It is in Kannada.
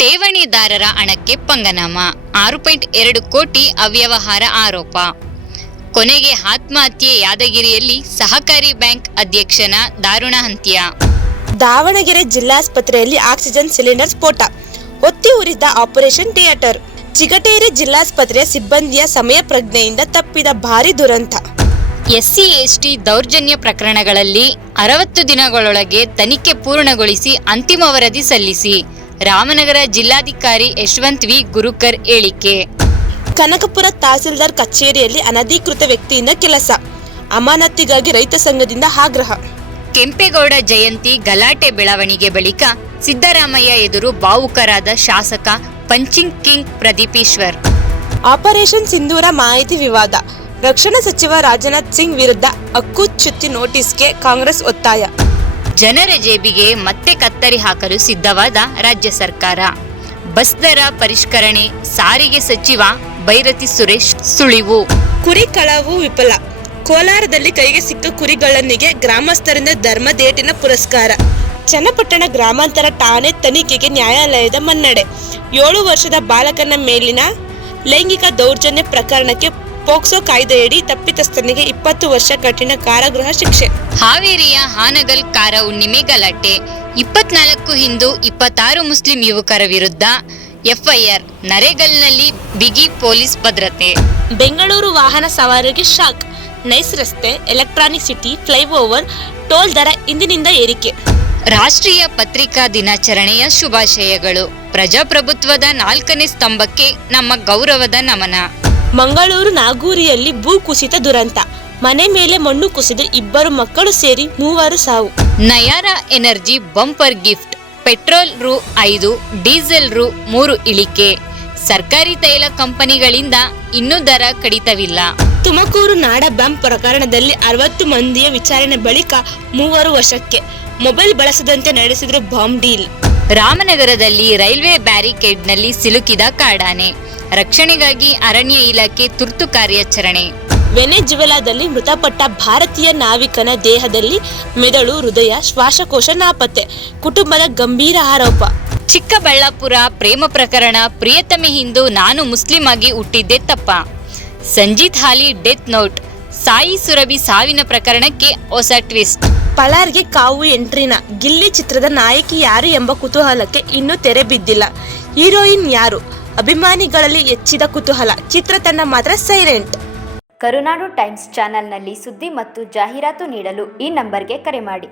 ಠೇವಣಿದಾರರ ಹಣಕ್ಕೆ ಪಂಗನಾಮ, 6.2 ಕೋಟಿ ಅವ್ಯವಹಾರ ಆರೋಪ. ಕೊನೆಗೆ ಆತ್ಮಹತ್ಯೆ. ಯಾದಗಿರಿಯಲ್ಲಿ ಸಹಕಾರಿ ಬ್ಯಾಂಕ್ ಅಧ್ಯಕ್ಷನ ದಾರುಣ ಹತ್ಯ. ದಾವಣಗೆರೆ ಜಿಲ್ಲಾಸ್ಪತ್ರೆಯಲ್ಲಿ ಆಕ್ಸಿಜನ್ ಸಿಲಿಂಡರ್ ಸ್ಫೋಟ, ಹೊತ್ತಿ ಉರಿದ ಆಪರೇಷನ್ ಥಿಯೇಟರ್. ಚಿಗಟೇರಿ ಜಿಲ್ಲಾಸ್ಪತ್ರೆಯ ಸಿಬ್ಬಂದಿಯ ಸಮಯ ಪ್ರಜ್ಞೆಯಿಂದ ತಪ್ಪಿದ ಭಾರೀ ದುರಂತ. ಎಸ್ಸಿ ಎಸ್ಟಿ ದೌರ್ಜನ್ಯ ಪ್ರಕರಣಗಳಲ್ಲಿ 60 ದಿನಗಳೊಳಗೆ ತನಿಖೆ ಪೂರ್ಣಗೊಳಿಸಿ ಅಂತಿಮ ವರದಿ ಸಲ್ಲಿಸಿ. ರಾಮನಗರ ಜಿಲ್ಲಾಧಿಕಾರಿ ಯಶವಂತ್ ವಿ ಗುರುಕರ್ ಹೇಳಿಕೆ. ಕನಕಪುರ ತಹಸೀಲ್ದಾರ್ ಕಚೇರಿಯಲ್ಲಿ ಅನಧಿಕೃತ ವ್ಯಕ್ತಿಯಿಂದ ಕೆಲಸ, ಅಮಾನತಿಗಾಗಿ ರೈತ ಸಂಘದಿಂದ ಆಗ್ರಹ. ಕೆಂಪೇಗೌಡ ಜಯಂತಿ ಗಲಾಟೆ ಬೆಳವಣಿಗೆ ಬಳಿಕ ಸಿದ್ದರಾಮಯ್ಯ ಎದುರು ಭಾವುಕರಾದ ಶಾಸಕ ಪಂಚಿಂಗ್ ಕಿಂಗ್ ಪ್ರದೀಪೀಶ್ವರ್. ಆಪರೇಷನ್ ಸಿಂಧೂರ ಮಾಹಿತಿ ವಿವಾದ, ರಕ್ಷಣಾ ಸಚಿವ ರಾಜನಾಥ್ ಸಿಂಗ್ ವಿರುದ್ಧ ಹಕ್ಕುಚ್ಯುತಿ ನೋಟಿಸ್ಗೆ ಕಾಂಗ್ರೆಸ್ ಒತ್ತಾಯ. ಜನರ ಜೇಬಿಗೆ ಮತ್ತೆ ಕತ್ತರಿ ಹಾಕಲು ಸಿದ್ಧವಾದ ರಾಜ್ಯ ಸರ್ಕಾರ. ಬಸ್ ದರ ಪರಿಷ್ಕರಣೆ, ಸಾರಿಗೆ ಸಚಿವ ಬೈರತಿ ಸುರೇಶ್ ಸುಳಿವು. ಕುರಿ ಕಳವು ವಿಫಲ, ಕೋಲಾರದಲ್ಲಿ ಕೈಗೆ ಸಿಕ್ಕ ಕುರಿಗಳನ್ನಿಗೆ ಗ್ರಾಮಸ್ಥರಿಂದ ಧರ್ಮದೇಟಿನ ಪುರಸ್ಕಾರ. ಚನ್ನಪಟ್ಟಣ ಗ್ರಾಮಾಂತರ ಠಾಣೆ ತನಿಖೆಗೆ ನ್ಯಾಯಾಲಯದ ಮನ್ನಣೆ. 7 ವರ್ಷದ ಬಾಲಕನ ಮೇಲಿನ ಲೈಂಗಿಕ ದೌರ್ಜನ್ಯ ಪ್ರಕರಣಕ್ಕೆ ಪೋಕ್ಸೋ ಕಾಯ್ದೆಯಡಿ ತಪ್ಪಿತಸ್ಥನಿಗೆ 20 ವರ್ಷ ಕಠಿಣ ಕಾರಾಗೃಹ ಶಿಕ್ಷೆ. ಹಾವೇರಿಯ ಹಾನಗಲ್ ಕಾರ ಹುಣ್ಣಿಮೆ ಗಲಾಟೆ, 24 ಹಿಂದೂ 26 ಮುಸ್ಲಿಂ ಯುವಕರ ವಿರುದ್ಧ ಎಫ್ಐಆರ್. ನರೇಗಲ್ನಲ್ಲಿ ಬಿಗಿ ಪೊಲೀಸ್ ಭದ್ರತೆ. ಬೆಂಗಳೂರು ವಾಹನ ಸವಾರರಿಗೆ ಶಾಕ್, ನೈಸ್ ರಸ್ತೆ, ಎಲೆಕ್ಟ್ರಾನಿಕ್ ಸಿಟಿ, ಫ್ಲೈಓವರ್, ಟೋಲ್ ದರ ಇಂದಿನಿಂದ ಏರಿಕೆ. ರಾಷ್ಟ್ರೀಯ ಪತ್ರಿಕಾ ದಿನಾಚರಣೆಯ ಶುಭಾಶಯಗಳು. ಪ್ರಜಾಪ್ರಭುತ್ವದ 4ನೇ ಸ್ತಂಭಕ್ಕೆ ನಮ್ಮ ಗೌರವದ ನಮನ. ಮಂಗಳೂರು ನಾಗೂರಿಯಲ್ಲಿ ಭೂ ಕುಸಿತ ದುರಂತ, ಮನೆ ಮೇಲೆ ಮಣ್ಣು ಕುಸಿದು 2 ಮಕ್ಕಳು ಸೇರಿ 3 ಸಾವು. Nayara energy bumper gift, petrol ರು 5, ಡೀಸೆಲ್ ರು 3 ಇಳಿಕೆ. ಸರ್ಕಾರಿ ತೈಲ ಕಂಪನಿಗಳಿಂದ ಇನ್ನೂ ದರ ಕಡಿತವಿಲ್ಲ. ತುಮಕೂರು ನಾಡ ಬಾಂಬ್ ಪ್ರಕರಣದಲ್ಲಿ 60 ಮಂದಿಯ ವಿಚಾರಣೆ ಬಳಿಕ 3 ವಶಕ್ಕೆ. ಮೊಬೈಲ್ ಬಳಸದಂತೆ ನಡೆಸಿದ್ರು ಬಾಂಬ್ ಡೀಲ್. ರಾಮನಗರದಲ್ಲಿ ರೈಲ್ವೆ ಬ್ಯಾರಿಕೇಡ್ನಲ್ಲಿ ಸಿಲುಕಿದ ಕಾಡಾನೆ, ರಕ್ಷಣೆಗಾಗಿ ಅರಣ್ಯ ಇಲಾಖೆ ತುರ್ತು ಕಾರ್ಯಾಚರಣೆ. ವೆನೆಜುವೆಲಾದಲ್ಲಿ ಮೃತಪಟ್ಟ ಭಾರತೀಯ ನಾವಿಕನ ದೇಹದಲ್ಲಿ ಮೆದುಳು, ಹೃದಯ, ಶ್ವಾಸಕೋಶ ನಾಪತ್ತೆ, ಕುಟುಂಬದ ಗಂಭೀರ ಆರೋಪ. ಚಿಕ್ಕಬಳ್ಳಾಪುರ ಪ್ರೇಮ ಪ್ರಕರಣ, ಪ್ರಿಯತಮೆ ಹಿಂದೂ, ನಾನು ಮುಸ್ಲಿಂ ಆಗಿ ಹುಟ್ಟಿದ್ದೆ ತಪ್ಪ. ಸಂಜೀತ್ ಹಾಲಿ ಡೆತ್ ನೋಟ್, ಸಾಯಿ ಸುರಭಿ ಸಾವಿನ ಪ್ರಕರಣಕ್ಕೆ ಹೊಸ ಟ್ವಿಸ್ಟ್. ಪಲಾರ್ಗೆ ಕಾವು ಎಂಟ್ರಿನ, ಗಿಲ್ಲಿ ಚಿತ್ರದ ನಾಯಕಿ ಯಾರು ಎಂಬ ಕುತೂಹಲಕ್ಕೆ ಇನ್ನೂ ತೆರೆ ಬಿದ್ದಿಲ್ಲ. ಹೀರೋಯಿನ್ ಯಾರು? ಅಭಿಮಾನಿಗಳಲ್ಲಿ ಹೆಚ್ಚಿದ ಕುತೂಹಲ, ಚಿತ್ರತಂಡ ಮಾತ್ರ ಸೈಲೆಂಟ್. ಕರುನಾಡು ಟೈಮ್ಸ್ ಚಾನೆಲ್ನಲ್ಲಿ ಸುದ್ದಿ ಮತ್ತು ಜಾಹೀರಾತು ನೀಡಲು ಈ ನಂಬರ್ಗೆ ಕರೆ ಮಾಡಿ.